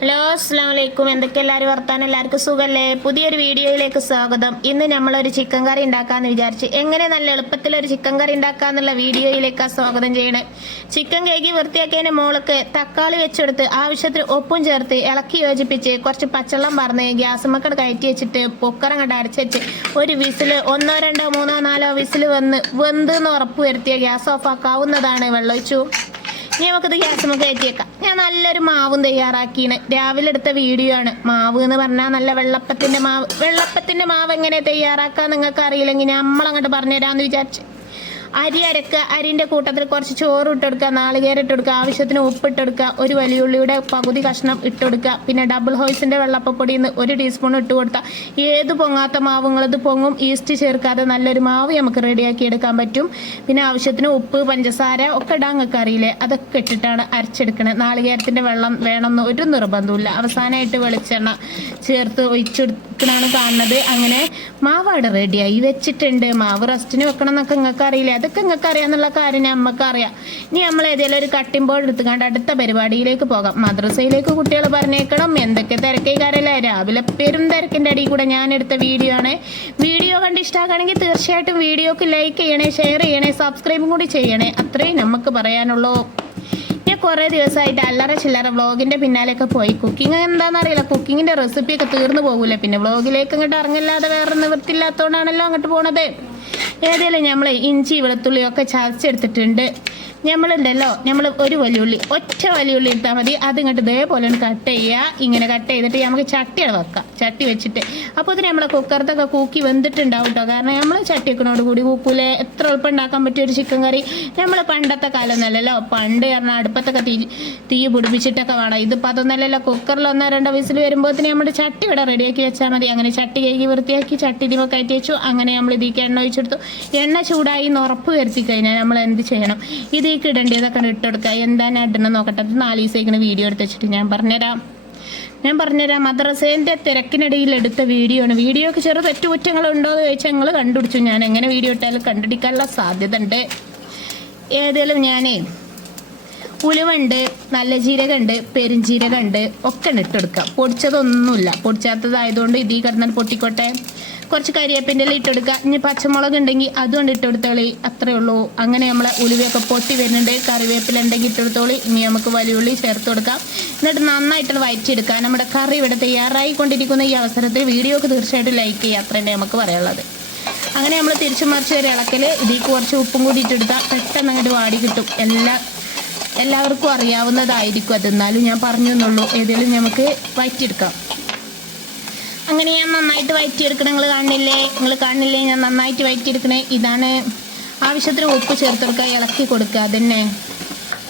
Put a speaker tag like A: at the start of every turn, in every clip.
A: Hello അസ്സാം വലൈക്കും എന്തൊക്കെ എല്ലാവരും വർത്താനം? എല്ലാവർക്കും സുഖമല്ലേ പുതിയൊരു വീഡിയോയിലേക്ക് സ്വാഗതം. ഇന്ന് നമ്മളൊരു ചിക്കൻ കറി ഉണ്ടാക്കാന്ന് വിചാരിച്ച് എങ്ങനെ നല്ല എളുപ്പത്തിൽ ഒരു ചിക്കൻ കറി ഉണ്ടാക്കാന്നുള്ള വീഡിയോയിലേക്ക് സ്വാഗതം ചെയ്യണേ. ചിക്കൻ കേക്ക് വൃത്തിയാക്കിയതിന്റെ മോൾക്ക് തക്കാളി വെച്ചെടുത്ത് ആവശ്യത്തിന് ഉപ്പും ചേർത്ത് ഇളക്കി യോജിപ്പിച്ച് കുറച്ച് പച്ചവെള്ളം പറഞ്ഞ് ഗ്യാസ് മക്കട് കയറ്റി വെച്ചിട്ട് പൊക്കറം കണ്ട് അടച്ചുവെച്ച് ഒരു വിസിൽ ഒന്നോ രണ്ടോ മൂന്നോ നാലോ വിസിൽ വന്ന് വെന്തെന്ന് ഉറപ്പ് വരുത്തിയ ഗ്യാസ് ഓഫ് ആക്കാവുന്നതാണ് വെള്ളമൊഴിച്ചു. നമുക്കിത് ഗ്യാസ് നമുക്ക് കയറ്റിയേക്കാം. ഞാൻ നല്ലൊരു മാവും തയ്യാറാക്കിയാണ് രാവിലെ എടുത്ത വീഡിയോ ആണ്. മാവ് എന്ന് പറഞ്ഞാൽ നല്ല വെള്ളപ്പത്തിന്റെ മാവ്. വെള്ളപ്പത്തിന്റെ മാവ് എങ്ങനെ തയ്യാറാക്കാൻ നിങ്ങൾക്ക് അറിയില്ലെങ്കിൽ നമ്മളങ്ങോട്ട് പറഞ്ഞുതരാമെന്ന് വിചാരിച്ചു. അരി അരക്കുക അരിന്റെ കൂട്ടത്തിൽ കുറച്ച് ചോറ് ഇട്ടെടുക്കുക നാളികേരം ഇട്ടെടുക്കുക ആവശ്യത്തിന് ഉപ്പ് ഇട്ടെടുക്കുക ഒരു വലിയുള്ളിയുടെ പകുതി കഷ്ണം ഇട്ടെടുക്കുക പിന്നെ ഡബിൾ ഹോയ്സിന്റെ വെള്ളപ്പപ്പൊടിയിൽ നിന്ന് ഒരു ടീസ്പൂൺ ഇട്ട് കൊടുത്താൽ ഏത് പൊങ്ങാത്ത മാവുങ്ങളത് പൊങ്ങും ഈസ്റ്റ് ചേർക്കാതെ നല്ലൊരു മാവ് നമുക്ക് റെഡിയാക്കി എടുക്കാൻ പറ്റും. പിന്നെ ആവശ്യത്തിന് ഉപ്പ് പഞ്ചസാര ഒക്കെ ഇടാൻ നിങ്ങൾക്ക് അറിയില്ലേ? അതൊക്കെ ഇട്ടിട്ടാണ് അരച്ചെടുക്കണത് നാളികേരത്തിന്റെ വെള്ളം വേണമെന്ന് ഒരു നിർബന്ധമില്ല അവസാനമായിട്ട് വെളിച്ചെണ്ണ ചേർത്ത് ഒഴിച്ചെടുക്കണാണ് കാണുന്നത്. അങ്ങനെ മാവാട് റെഡിയായി വെച്ചിട്ടുണ്ട്. മാവ് റെസ്റ്റിന് വെക്കണം എന്നൊക്കെ നിങ്ങൾക്ക് അറിയില്ലേ? അതൊക്കെ നിങ്ങൾക്ക് അറിയാന്നുള്ള കാര്യം നമുക്ക് അറിയാം ഇനി നമ്മൾ ഏതെങ്കിലും ഒരു കട്ടിംഗ് ബോർഡ് എടുത്തുകൊണ്ട് അടുത്ത പരിപാടിയിലേക്ക് പോകാം. മദ്രസയിലേക്ക് കുട്ടികൾ പറഞ്ഞേക്കണം. എന്തൊക്കെ തിരക്കേക്കാരല്ല രാവിലെ പെരും തിരക്കിന്റെ അടിയിൽ കൂടെ ഞാൻ എടുത്ത വീഡിയോ ആണ്. വീഡിയോ കണ്ട് ഇഷ്ടമാക്കുകയാണെങ്കിൽ തീർച്ചയായിട്ടും വീഡിയോക്ക് ലൈക്ക് ചെയ്യണേ ഷെയർ ചെയ്യണേ സബ്സ്ക്രൈബും കൂടി ചെയ്യണേ. അത്രയും നമുക്ക് പറയാനുള്ളൂ. ഞാൻ കുറേ ദിവസമായിട്ട് അല്ലറ ചില്ലറ വ്ളോഗിന്റെ പിന്നാലെയൊക്കെ പോയി. കുക്കിംഗ് എന്താണെന്ന് അറിയില്ല കുക്കിങ്ങിന്റെ റെസിപ്പിയൊക്കെ തീർന്നു പോകില്ല പിന്നെ വ്ളോഗിലേക്ക് ഇങ്ങോട്ട് ഇറങ്ങില്ലാതെ വേറെ നിവൃത്തിയില്ലാത്തതുകൊണ്ടാണല്ലോ അങ്ങോട്ട് പോണത്. ഏതെങ്കിലും നമ്മൾ ഇഞ്ചി വെളുത്തുള്ളിയൊക്കെ ചതച്ചെടുത്തിട്ടുണ്ട്. നമ്മളുണ്ടല്ലോ നമ്മൾ ഒരു വലിയുള്ളി ഒറ്റ വലിയുള്ളി എടുത്താൽ മതി. അത് ഇങ്ങോട്ട് ഇതേപോലെ കട്ട് ചെയ്യുക ഇങ്ങനെ കട്ട് ചെയ്തിട്ട് നമുക്ക് ചട്ടി വെക്കാം. ചട്ടി വെച്ചിട്ട്. അപ്പോൾ ഇതിന് നമ്മളെ കുക്കറത്തൊക്കെ കൂക്കി വെന്തിട്ടുണ്ടാവും കേട്ടോ കാരണം നമ്മൾ ചട്ടി വെക്കണോട് കൂടി കൂക്കൂലേ. എത്ര എളുപ്പം ഉണ്ടാക്കാൻ പറ്റിയ ഒരു ചിക്കൻ കറി. നമ്മൾ പണ്ടത്തെ കാലമൊന്നുമല്ലല്ലോ പണ്ട് കാരണം അടുപ്പത്തൊക്കെ തീ തീ പിടിപ്പിച്ചിട്ടൊക്കെ വേണം. ഇതിപ്പോൾ അതൊന്നല്ലല്ലോ. കുക്കറിൽ ഒന്നോ രണ്ടോ വിസിൽ വരുമ്പോഴത്തേന് നമ്മുടെ ചട്ടി ഇവിടെ റെഡിയാക്കി വെച്ചാൽ മതി. അങ്ങനെ ചട്ടി കഴുകി വൃത്തിയാക്കി ചട്ടി ഇതിമൊക്കെ കയറ്റി വെച്ചു. അങ്ങനെ നമ്മൾ ഇതിലേക്ക് എണ്ണ ഒഴിച്ചെടുത്തു. എണ്ണ ചൂടായി എന്ന് ഉറപ്പ് വരുത്തി കഴിഞ്ഞാൽ നമ്മൾ എന്ത് ചെയ്യണം? ഇതിലേക്ക് ഇടേണ്ടതൊക്കെ ഇട്ട് കൊടുക്കുക. എന്താണ് ഇടണം നോക്കട്ടെ. നാല് ദിവസത്തേക്കാണ് വീഡിയോ എടുത്ത് വെച്ചിട്ട് ഞാൻ പറഞ്ഞുതരാം. ഞാൻ പറഞ്ഞുതരാം. മദ്രസേന്റെ തിരക്കിനിടയിൽ എടുത്ത വീഡിയോ ആണ്. വീഡിയോക്ക് ചെറു തെറ്റുകുറ്റങ്ങൾ ഉണ്ടോ എന്ന് ചോദിച്ചാൽ ഞങ്ങൾ കണ്ടുപിടിച്ചു. ഞാൻ എങ്ങനെ വീഡിയോ ഇട്ടാലും കണ്ടുപിടിക്കാനുള്ള സാധ്യത ഉണ്ട്. ഏതായാലും ഞാനേ ഉലുവുണ്ട് നല്ല ജീരകമുണ്ട് പെരുംജീരകമുണ്ട് ഒക്കെ ഇട്ട് കൊടുക്കുക പൊടിച്ചതൊന്നുമില്ല. പൊടിച്ചാത്തതായതുകൊണ്ട് ഇതീ കിടന്നാൽ പൊട്ടിക്കോട്ടെ. കുറച്ച് കരിയേപ്പിന്റെ ഇല ഇട്ടെടുക്കുക. ഇനി പച്ചമുളക് ഉണ്ടെങ്കിൽ അതുകൊണ്ട് ഇട്ടെടുത്തോളി. അത്രേ ഉള്ളൂ. അങ്ങനെ നമ്മളെ ഉലുവയൊക്കെ പൊട്ടി വരുന്നുണ്ട്. കറിവേപ്പില ഉണ്ടെങ്കിൽ ഇട്ടെടുത്തോളി. ഇനി നമുക്ക് വലിയുള്ളി ചേർത്ത് കൊടുക്കാം. എന്നിട്ട് നന്നായിട്ട് വരച്ചെടുക്കാം നമ്മുടെ കറി ഇവിടെ തയ്യാറായി തയ്യാറായിക്കൊണ്ടിരിക്കുന്ന ഈ അവസരത്തിൽ വീഡിയോ ഒക്കെ തീർച്ചയായിട്ടും ലൈക്ക് ചെയ്യുക. അത്ര തന്നെ നമുക്ക് പറയാനുള്ളത്. അങ്ങനെ നമ്മൾ തിരിച്ചു മറിച്ച് ഒരു ഇളക്കൽ ഇതിലേക്ക് കുറച്ച് ഉപ്പും കൂടി ഇട്ടെടുത്താൽ പെട്ടെന്ന് അങ്ങോട്ട് വാടി കിട്ടും. എല്ലാ എല്ലാവർക്കും അറിയാവുന്നതായിരിക്കും അത്. എന്നാലും ഞാൻ പറഞ്ഞു എന്നുള്ളൂ. ഏതെങ്കിലും നമുക്ക് വയറ്റിയെടുക്കാം. അങ്ങനെ ഞാൻ നന്നായിട്ട് വയറ്റിയെടുക്കണം നിങ്ങൾ കാണില്ലേ? നിങ്ങൾ കാണില്ലേ? ഞാൻ നന്നായിട്ട് വയറ്റിയെടുക്കണേ. ഇതാണ് ആവശ്യത്തിന് ഉപ്പ് ചേർത്ത് കൊടുക്കുക ഇളക്കി കൊടുക്കുക. അതന്നെ.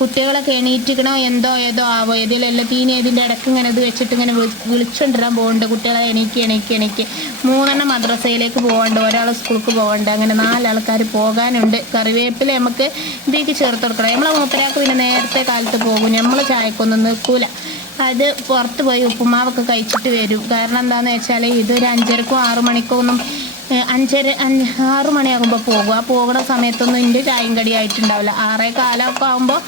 A: കുട്ടികളൊക്കെ എണീറ്റിക്കണോ എന്തോ ഏതോ ആവോ? ഏതിലല്ല തീനി ഏതിന്റെ ഇടയ്ക്ക് ഇങ്ങനെ ഇത് വെച്ചിട്ട് ഇങ്ങനെ വിളി- വിളിച്ചുകൊണ്ടിരാൻ പോകുന്നുണ്ട് കുട്ടികളെ എണീക്കി എണീക്കി എണീക്കി. മൂന്നെണ്ണം മദ്രസയിലേക്ക് പോകണ്ട ഒരാൾ സ്കൂൾക്ക് പോകണ്ട അങ്ങനെ നാലാൾക്കാർ പോകാനുണ്ട്. കറിവേപ്പില നമുക്ക് ഇതിലേക്ക് ചേർത്ത് കൊടുക്കണം നമ്മളെ മൂപ്പരാക്ക് പിന്നെ നേരത്തെ കാലത്ത് പോകും. നമ്മൾ ചായക്കൊന്നും നിൽക്കൂല. അത് പുറത്ത് പോയി ഉപ്പുമാവൊക്കെ കഴിച്ചിട്ട് വരും. കാരണം എന്താണെന്ന് വെച്ചാൽ ഇതൊരു അഞ്ചരക്കോ ആറു മണിക്കോ ഒന്നും അഞ്ചര അഞ്ച് ആറു മണിയാകുമ്പോൾ പോകും. ആ പോകുന്ന സമയത്തൊന്നും എന്റെ ചായം കടി ആയിട്ടുണ്ടാവില്ല. ആറേ കാലമൊക്കെ ആകുമ്പോൾ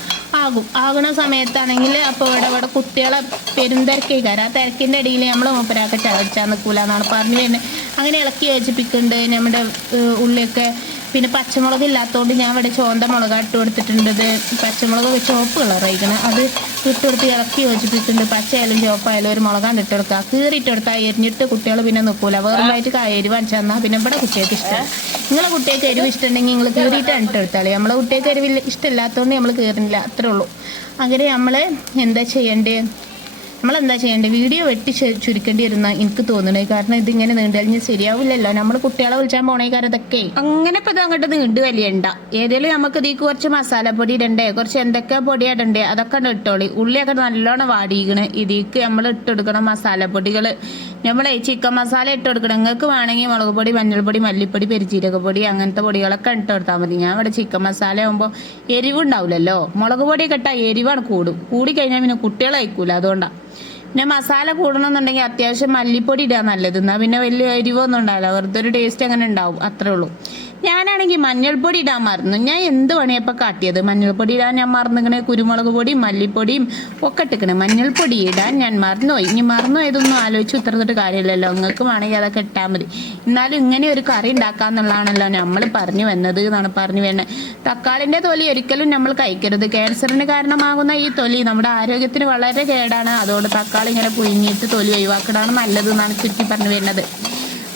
A: ആകും. ആകുന്ന സമയത്താണെങ്കിൽ അപ്പോൾ ഇവിടെ ഇവിടെ കുട്ടികളെ പെരുന്തിരക്കേക്കാരം ആ തിരക്കിന്റെ ഇടയിൽ നമ്മൾ മൂപ്പരാക്കെ ചവച്ചാൽ നിൽക്കൂല എന്നാണ് പറഞ്ഞു വരുന്നത് അങ്ങനെ ഇളക്കി യോജിപ്പിക്കുന്നുണ്ട് നമ്മുടെ ഉള്ളിയൊക്കെ പിന്നെ പച്ചമുളക് ഇല്ലാത്തതുകൊണ്ട് ഞാൻ ഇവിടെ ചോന്ത മുളക് ഇട്ട് കൊടുത്തിട്ടുണ്ട്. പച്ചമുളക് ചുവപ്പ് കളറായിരിക്കണം അത് ഇട്ട് കൊടുത്ത് ഇളക്കി യോജിപ്പിക്കുന്നുണ്ട് പച്ചയായാലും ചുവപ്പായാലും ഒരു മുളകാണ്ട് ഇട്ട് കൊടുക്കുക കീറിയിട്ട് കൊടുത്താൽ എരിഞ്ഞിട്ട് കുട്ടികൾ പിന്നെ നിൽക്കൂല. വേറൊന്നായിട്ട് എരിവ് അടിച്ചു തന്നാൽ പിന്നെ ഇവിടെ കുട്ടികൾക്ക് ഇഷ്ടം. നിങ്ങളെ കുട്ടികൾക്ക് എരിവ് ഇഷ്ടമുണ്ടെങ്കിൽ നിങ്ങൾ കീറിയിട്ട് കൊടുത്താളി നമ്മളെ കുട്ടികൾക്ക് എരിവില്ല ഇഷ്ടമില്ലാത്തതുകൊണ്ട് നമ്മൾ കീറുന്നില്ല. അത്രേ ഉള്ളൂ. അങ്ങനെ നമ്മൾ എന്താ ചെയ്യേണ്ടത്? നമ്മൾ എന്താ ചെയ്യേണ്ടത് വീഡിയോ വെട്ടി ചുരുക്കേണ്ടി വരുന്ന എനിക്ക് തോന്നുന്നത് കാരണം ഇതിങ്ങനെ ഞാൻ ശരിയാവില്ലല്ലോ. നമ്മൾ കുട്ടികളെ വിളിച്ചാൽ പോണേ കാര്യം ഇതൊക്കെ. അങ്ങനെ ഇപ്പൊ ഇത് അങ്ങോട്ട് നീണ്ടു വലിയണ്ട. ഏതെങ്കിലും നമുക്ക് ഇതിൽ കുറച്ച് മസാലപ്പൊടി ഇടണ്ടേ? കുറച്ച് എന്തൊക്കെ പൊടി ഇടണ്ടേ? അതൊക്കെ ഇട്ടോളി. ഉള്ളിയൊക്കെ നല്ലോണം വാടിയിക്കണ്. ഇതിക്ക് നമ്മൾ ഇട്ടെടുക്കണം മസാലപ്പൊടികൾ നമ്മളെ ചിക്കൻ മസാല ഇട്ട് കൊടുക്കണം. നിങ്ങൾക്ക് വേണമെങ്കിൽ മുളക് പൊടി മഞ്ഞൾപ്പൊടി മല്ലിപ്പൊടി പെരിച്ചീരകപ്പൊടി അങ്ങനത്തെ പൊടികളൊക്കെ ഇട്ട് കൊടുത്താൽ മതി. ഞാൻ ഇവിടെ ചിക്കൻ മസാല ആകുമ്പോൾ എരിവുണ്ടാവില്ലല്ലോ മുളക് പൊടിയൊക്കെ ഇട്ടാൽ എരിവാണ് കൂടും. കൂടി കഴിഞ്ഞാൽ പിന്നെ കുട്ടികളെ കഴിക്കൂല. അതുകൊണ്ടാണ് പിന്നെ മസാല കൂടണമെന്നുണ്ടെങ്കിൽ അത്യാവശ്യം മല്ലിപ്പൊടി ഇടാൻ നല്ലത്. എന്നാൽ പിന്നെ വലിയ എരിവൊന്നും ഉണ്ടാവില്ല. വെറുതെ ഒരു ടേസ്റ്റ് അങ്ങനെ ഉണ്ടാവും. അത്രേ ഉള്ളൂ. ഞാനാണെങ്കിൽ മഞ്ഞൾപ്പൊടി ഇടാൻ മറന്നു. ഞാൻ എന്ത് പണിയപ്പോൾ കാട്ടിയത്? മഞ്ഞൾപ്പൊടി ഇടാൻ ഞാൻ മറന്നിക്കണേ കുരുമുളക് പൊടിയും മല്ലിപ്പൊടിയും ഒക്കെ ഇട്ടിക്കണേ. മഞ്ഞൾപ്പൊടി ഇടാൻ ഞാൻ മറന്നുപോയി ഇനി മറന്നുപോയതൊന്നും ആലോചിച്ച് ഉത്തരത്തിട്ട് കാര്യമില്ലല്ലോ. നിങ്ങൾക്ക് വേണമെങ്കിൽ അതൊക്കെ ഇട്ടാൽ മതി. എന്നാലും ഇങ്ങനെ ഒരു കറി ഉണ്ടാക്കാന്നുള്ളതാണല്ലോ നമ്മൾ പറഞ്ഞു വന്നത് എന്നാണ് പറഞ്ഞു വരുന്നത്. തക്കാളിന്റെ തൊലി ഒരിക്കലും നമ്മൾ കഴിക്കരുത്. ക്യാൻസറിന് കാരണമാകുന്ന ഈ തൊലി നമ്മുടെ ആരോഗ്യത്തിന് വളരെ കേടാണ്. അതുകൊണ്ട് തക്കാളി ഇങ്ങനെ പുഴുങ്ങിയിട്ട് തൊലി ഒഴിവാക്കണമാണ് നല്ലത് എന്നാണ് ചുറ്റി പറഞ്ഞു വരുന്നത്.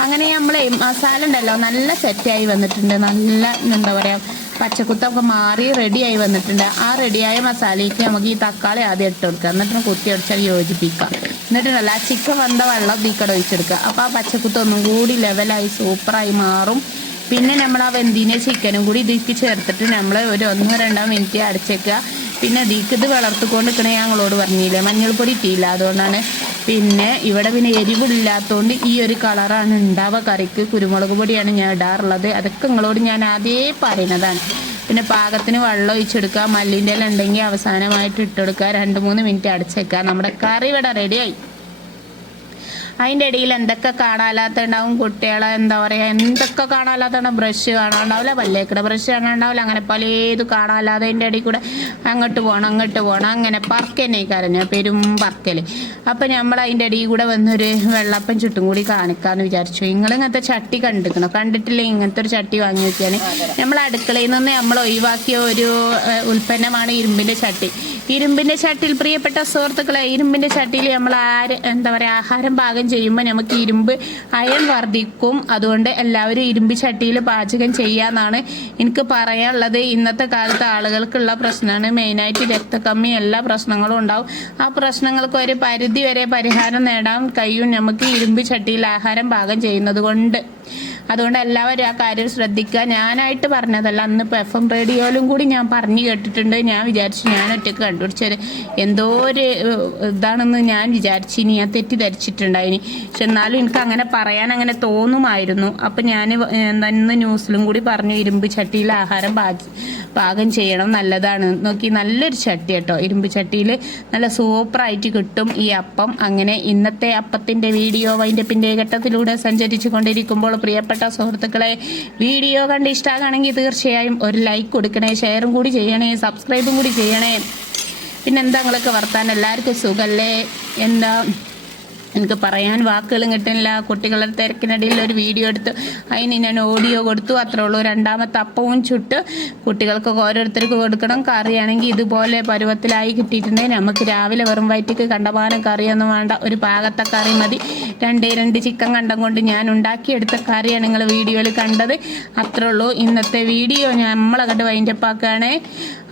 A: അങ്ങനെ നമ്മളെ മസാല ഉണ്ടല്ലോ നല്ല സെറ്റായി വന്നിട്ടുണ്ട്. നല്ല എന്താ പറയുക പച്ചക്കുത്തൊക്കെ മാറി റെഡിയായി വന്നിട്ടുണ്ട്. ആ റെഡിയായ മസാലയ്ക്ക് നമുക്ക് ഈ തക്കാളി ആദ്യം ഇട്ട് കൊടുക്കുക എന്നിട്ട് കുത്തി അടിച്ചാൽ യോജിപ്പിക്കാം. എന്നിട്ടുണ്ടല്ലോ ആ ചിക്കൻ വന്ന വെള്ളം തീക്കട ഒഴിച്ചെടുക്കുക. അപ്പോൾ ആ പച്ചക്കുത്ത് ഒന്നും കൂടി ലെവലായി സൂപ്പറായി മാറും. പിന്നെ നമ്മൾ ആ വെന്തിനെ ചിക്കനും കൂടി ഇതിക്ക് ചേർത്തിട്ട് നമ്മൾ ഒരു ഒന്നോ രണ്ടോ മിനിറ്റ് അടച്ചേക്കുക. പിന്നെ ഇതിക്ക് ഇത് വളർത്തിക്കൊണ്ട് നിൽക്കണേ ഞങ്ങളോട് പറഞ്ഞില്ലേ മഞ്ഞൾപ്പൊടി ഇട്ടില്ല അതുകൊണ്ടാണ് പിന്നെ ഇവിടെ പിന്നെ എരിവില്ലാത്തതുകൊണ്ട് ഈ ഒരു കളറാണ് ഉണ്ടാവുക. കറിക്ക് കുരുമുളക് പൊടിയാണ് ഞാൻ ഇടാറുള്ളത്. അതൊക്കെ നിങ്ങളോട് ഞാൻ ആദ്യേ പറയുന്നതാണ്. പിന്നെ പാകത്തിന് വെള്ളം ഒഴിച്ചെടുക്കുക മല്ലിന്റെ ഇല ഉണ്ടെങ്കിൽ അവസാനമായിട്ട് ഇട്ടെടുക്കുക രണ്ട് മൂന്ന് മിനിറ്റ് അടച്ചേക്കുക നമ്മുടെ കറി ഇവിടെ റെഡിയായി അതിന്റെ ഇടയിൽ എന്തൊക്കെ കാണാലാത്ത ഉണ്ടാവും കുട്ടികളെ എന്താ പറയുക എന്തൊക്കെ കാണാലാത്ത ബ്രഷ് കാണാണ്ടാവില്ല പല്ലേക്കിട ബ്രഷ് കാണാണ്ടാവില്ല അങ്ങനെ പലേത് കാണാല്ലാതെ അതിന്റെ ഇടയിൽ കൂടെ അങ്ങോട്ട് പോകണം അങ്ങോട്ട് പോകണം അങ്ങനെ പറക്കന്നെ കരഞ്ഞ പെരും പറക്കൽ അപ്പം നമ്മൾ അതിന്റെ ഇടയിൽ കൂടെ വന്നൊരു വെള്ളപ്പം ചുട്ടും കൂടി കാണിക്കാമെന്ന് വിചാരിച്ചു. നിങ്ങൾ ഇങ്ങനത്തെ ചട്ടി കണ്ടിരിക്കണം കണ്ടിട്ടില്ലേ? ഇങ്ങനത്തെ ഒരു ചട്ടി വാങ്ങി വെക്കാൻ. നമ്മൾ അടുക്കളയിൽ നിന്ന് നമ്മൾ ഒഴിവാക്കിയ ഒരു ഉൽപ്പന്നമാണ് ഇരുമ്പിന്റെ ചട്ടി. ഇരുമ്പിന്റെ ചട്ടിയിൽ പ്രിയപ്പെട്ട സുഹൃത്തുക്കളെ ഇരുമ്പിന്റെ ചട്ടിയിൽ നമ്മൾ ആര് എന്താ പറയുക ആഹാരം പാകം ചെയ്യുമ്പോൾ നമുക്ക് ഇരുമ്പ് അയൺ വർദ്ധിക്കും. അതുകൊണ്ട് എല്ലാവരും ഇരുമ്പ് ചട്ടിയിൽ പാചകം ചെയ്യാന്നാണ് എനിക്ക് പറയാനുള്ളത്. ഇന്നത്തെ കാലത്ത് ആളുകൾക്കുള്ള പ്രശ്നമാണ് മെയിനായിട്ട് രക്തക്കമ്മി എല്ലാ പ്രശ്നങ്ങളും ഉണ്ടാവും. ആ പ്രശ്നങ്ങൾക്ക് ഒരു പരിധി വരെ പരിഹാരം നേടാൻ കഴിയും. നമുക്ക് ഇരുമ്പ് ചട്ടിയിൽ ആഹാരം പാകം ചെയ്യുന്നത് കൊണ്ട്. അതുകൊണ്ട് എല്ലാവരും ആ കാര്യം ശ്രദ്ധിക്കുക. ഞാനായിട്ട് പറഞ്ഞതല്ല അന്ന് ഇപ്പോൾ എഫ് എം റേഡിയോയിലും കൂടി ഞാൻ പറഞ്ഞു കേട്ടിട്ടുണ്ട്. ഞാൻ വിചാരിച്ചു ഞാൻ ഒറ്റയ്ക്ക് കണ്ടുപിടിച്ചത് എന്തോ ഒരു ഇതാണെന്ന് ഞാൻ വിചാരിച്ചു. ഇനി ഞാൻ തെറ്റിദ്ധരിച്ചിട്ടുണ്ടായിനി. പക്ഷെ എന്നാലും എനിക്ക് അങ്ങനെ പറയാൻ അങ്ങനെ തോന്നുമായിരുന്നു. അപ്പം ഞാൻ ഇന്ന് ന്യൂസിലും കൂടി പറഞ്ഞു ഇരുമ്പ് ചട്ടിയിൽ ആഹാരം പാകി ചെയ്യണം നല്ലതാണ്. നോക്കി നല്ലൊരു ചട്ടി കേട്ടോ. ഇരുമ്പ് ചട്ടിയിൽ നല്ല സൂപ്പറായിട്ട് കിട്ടും ഈ അപ്പം. അങ്ങനെ ഇന്നത്തെ അപ്പത്തിന്റെ വീഡിയോ വൈൻഡപ്പിന്റെ ഘട്ടത്തിലൂടെ സഞ്ചരിച്ചു കൊണ്ടിരിക്കുമ്പോൾ പ്രിയപ്പെട്ട സുഹൃത്തുക്കളെ. വീഡിയോ കണ്ട് ഇഷ്ടമാണെങ്കിൽ തീർച്ചയായും ഒരു ലൈക്ക് കൊടുക്കണേ ഷെയറും കൂടി ചെയ്യണേ സബ്സ്ക്രൈബും കൂടി ചെയ്യണേ. പിന്നെന്താ നിങ്ങളൊക്കെ വർത്താൻ എല്ലാവർക്കും സുഖല്ലേ? എന്താ എനിക്ക് പറയാൻ വാക്കുകളും കിട്ടുന്നില്ല. കുട്ടികളുടെ തിരക്കിനിടയിൽ ഒരു വീഡിയോ എടുത്ത് അതിന് ഞാൻ ഓഡിയോ കൊടുത്തു. അത്രേ ഉള്ളൂ. രണ്ടാമത്തെ അപ്പവും ചുട്ട് കുട്ടികൾക്ക് ഓരോരുത്തർക്ക് കൊടുക്കണം. കറിയാണെങ്കിൽ ഇതുപോലെ പരുവത്തിലായി കിട്ടിയിട്ടുണ്ടെങ്കിൽ നമുക്ക് രാവിലെ വെറും വയറ്റിക്ക് കണ്ടമാനം കറിയൊന്നും വേണ്ട. ഒരു പാകത്തെ കറി മതി. രണ്ടേ രണ്ട് ചിക്കൻ കണ്ടം കൊണ്ട് ഞാൻ ഉണ്ടാക്കിയെടുത്ത കറിയാണ് നിങ്ങൾ വീഡിയോയിൽ കണ്ടത്. അത്രേ ഉള്ളൂ. ഇന്നത്തെ വീഡിയോ ഞാൻ നമ്മളെ കണ്ട് വൈൻഡപ്പാക്കുകയാണ്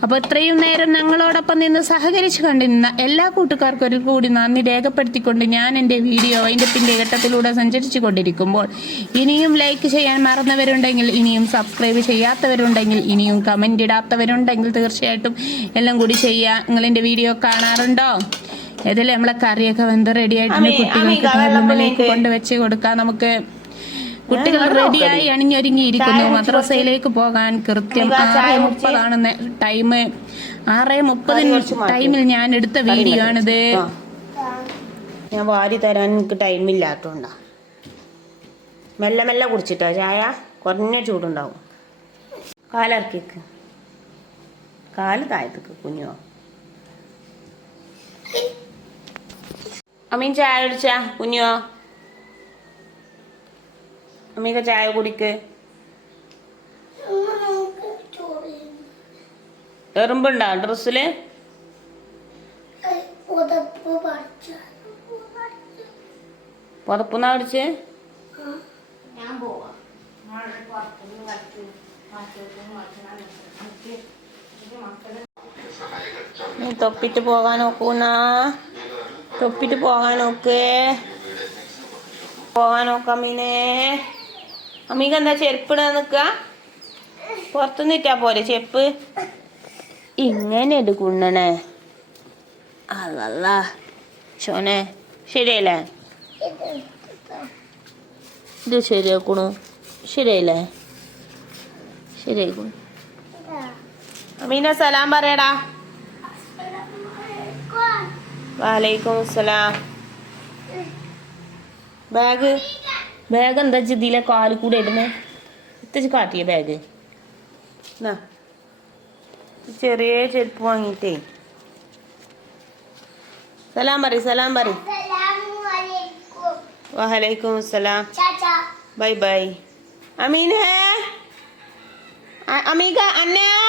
A: അപ്പോൾ ഇത്രയും നേരം ഞങ്ങളോടൊപ്പം നിന്ന് സഹകരിച്ചു കണ്ടിരുന്ന എല്ലാ കൂട്ടുകാർക്കും ഒരു കൂടി നന്ദി രേഖപ്പെടുത്തിക്കൊണ്ട് ഞാൻ എന്റെ വീഡിയോ അതിന്റെ പിന്റെ ഘട്ടത്തിലൂടെ സഞ്ചരിച്ചു കൊണ്ടിരിക്കുമ്പോൾ ഇനിയും ലൈക്ക് ചെയ്യാൻ മറന്നവരുണ്ടെങ്കിൽ ഇനിയും സബ്സ്ക്രൈബ് ചെയ്യാത്തവരുണ്ടെങ്കിൽ ഇനിയും കമന്റ് ഇടാത്തവരുണ്ടെങ്കിൽ തീർച്ചയായിട്ടും എല്ലാം കൂടി ചെയ്യുക നിങ്ങളെന്റെ വീഡിയോ കാണാറുണ്ടോ? ഏതെല്ലാം നമ്മളെ കറിയൊക്കെ വെന്ത് റെഡി ആയിട്ടുണ്ട് കുട്ടികൾക്ക് കൊണ്ടുവച്ച് കൊണ്ട് വെച്ച് കൊടുക്കാം. നമുക്ക് കുട്ടികൾ റെഡിയായി അണിഞ്ഞൊരുങ്ങിയിരിക്കുന്നു മദ്രസയിലേക്ക് പോകാൻ കൃത്യം ആറ് മുപ്പതാണ് ടൈം ആറ് മുപ്പതിന് ടൈമിൽ ഞാൻ എടുത്ത വീഡിയോ ആണിത്.
B: ഞാൻ വാരി തരാൻ എനിക്ക് ടൈമില്ലാത്തോണ്ടാ മെല്ലെ മെല്ലെ കുടിച്ചിട്ടാ ചായ? കുറഞ്ഞ ചൂടുണ്ടാവും. കാലിറക്കിക്ക് കാൽ താഴത്തേക്ക് കുഞ്ഞോ. അമ്മീൻ ചായ കുടിച്ചാ കുഞ്ഞോ? അമ്മീക്ക ചായ കുടിക്ക്. എറുമ്പുണ്ടോ ഡ്രസ്സിൽ? പുതപ്പുന്നാ അടിച്ച്. നീ തൊപ്പിട്ട് പോകാൻ നോക്കൂന്ന തൊപ്പിട്ട് പോകാൻ നോക്കേ. പോകാൻ നോക്കാം അമ്മീനെ അമ്മീക്ക് എന്താ ചെരുപ്പിടാൻ നിക്ക? പുറത്തുനിന്ന് ഇട്ടാ പോരെ ചെപ്പ് ഇങ്ങനെ എടുക്കുന്നണേ അതല്ല ഷോനെ ശരിയല്ലേ ഇത് ശരിയാക്കണു. ശരിയല്ലേ ശരിയാക്കണു. അമീന സലാം പറയടാ. വാലൈക്കും അസ്സലാം ബാഗ്. ബാഗ് എന്താ ഇതിലെ കാൽ കൂടെ ഇടുന്നേ എത്ര കാട്ടിയ ബാഗ് എന്നാ ചെറിയ ചെരുപ്പ് വാങ്ങിയിട്ടേ സലാം പറ സലാം പറ വലൈക്കും സലാം ബൈ ബൈ അമീൻ ഹേ അ- അമീക അന്നയാ